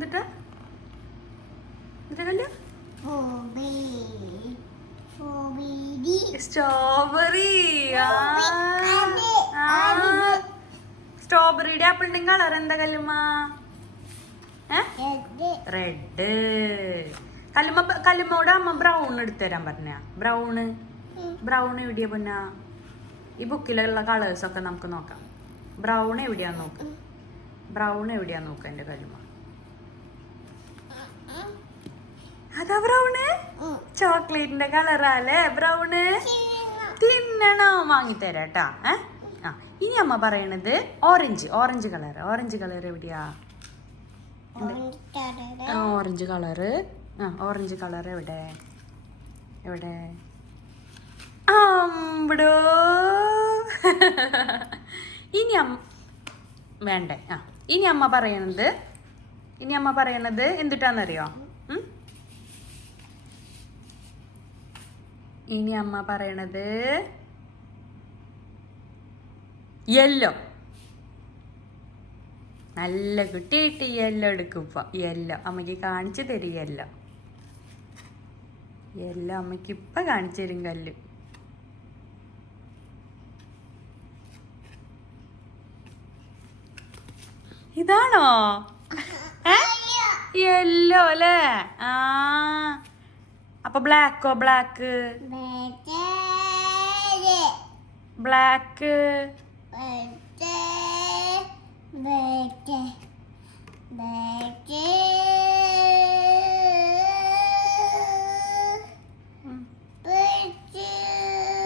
എന്നിട്ട്? സ്ട്രോബെറി സ്ട്രോബെറിയുടെ ആപ്പിളിന്റെ കളർ എന്താ കല്ലുമ റെഡ് കല്ലുമ കല്ലുമോടെ അമ്മ ബ്രൗൺ എടുത്തു തരാൻ പറഞ്ഞ ബ്രൗണ് ബ്രൗൺ എവിടെയാ പിന്നെ? ഈ ബുക്കിലുള്ള കളേഴ്സൊക്കെ നമുക്ക് നോക്കാം. ബ്രൗൺ എവിടെയാ നോക്ക്. ബ്രൗൺ എവിടെയാ നോക്കാം എന്റെ കല്ലുമ്മ. അതാ ബ്രൗണ്? ചോക്ലേറ്റിന്റെ കളറാല്ലേ ബ്രൗണ്? തിന്നണോ? വാങ്ങിത്തരാം കേട്ടാ ഏ? ആ ഇനി അമ്മ പറയണത് orange orange colour orange colour എവിടെയാ? ഓറഞ്ച് കളർ ആ ഓറഞ്ച് കളർ എവിടെ? എവിടെ? അമ്പടോ ഇനി അമ്മ വേണ്ടേ ആ ഇനി അമ്മ പറയണത് ഇനി അമ്മ പറയണത് എന്തിട്ടാന്നറിയോ? ഉം? ഇനി അമ്മ പറയണത് യെല്ലോ നല്ല കുട്ടിയായിട്ട് യെല്ലോ എടുക്കും യെല്ലോ അമ്മയ്ക്ക് കാണിച്ചു തരും യെല്ലോ യെല്ലോ അമ്മയ്ക്ക് ഇപ്പൊ കാണിച്ചു തരും കല്ല്. ഇതാണോ? യെല്ലോ അല്ലേ? ആ. അപ്പൊ ബ്ലാക്കോ ബ്ലാക്ക് ബ്ലാക്ക്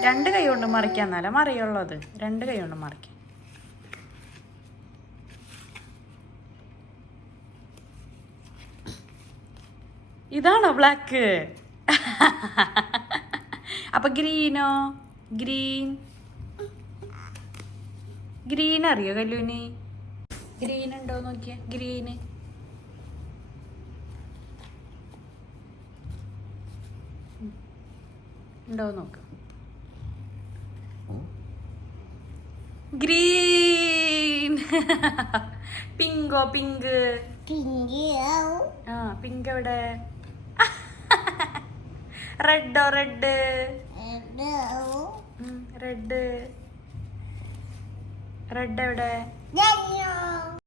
രണ്ട് കൈ കൊണ്ട് മറിക്കാൻ എന്നാലേ മറിയുള്ളത്. രണ്ട് കൈ കൊണ്ട് മറിക്കാം. ഇതാണോ ബ്ലാക്ക് അപ്പൊ ഗ്രീനോ? ഗ്രീൻ. ഗ്രീൻ അറിയോ കല്ലൂന്? ഗ്രീൻ ഉണ്ടോ നോക്കിയ? ഗ്രീന് ഉണ്ടോ നോക്ക. ഗ്രീൻ. പിങ്കോ. പിങ്ക്. ആ പിങ്ക് എവിടെ? റെഡോ റെഡ് റെഡ് റെഡ് എവിടെ?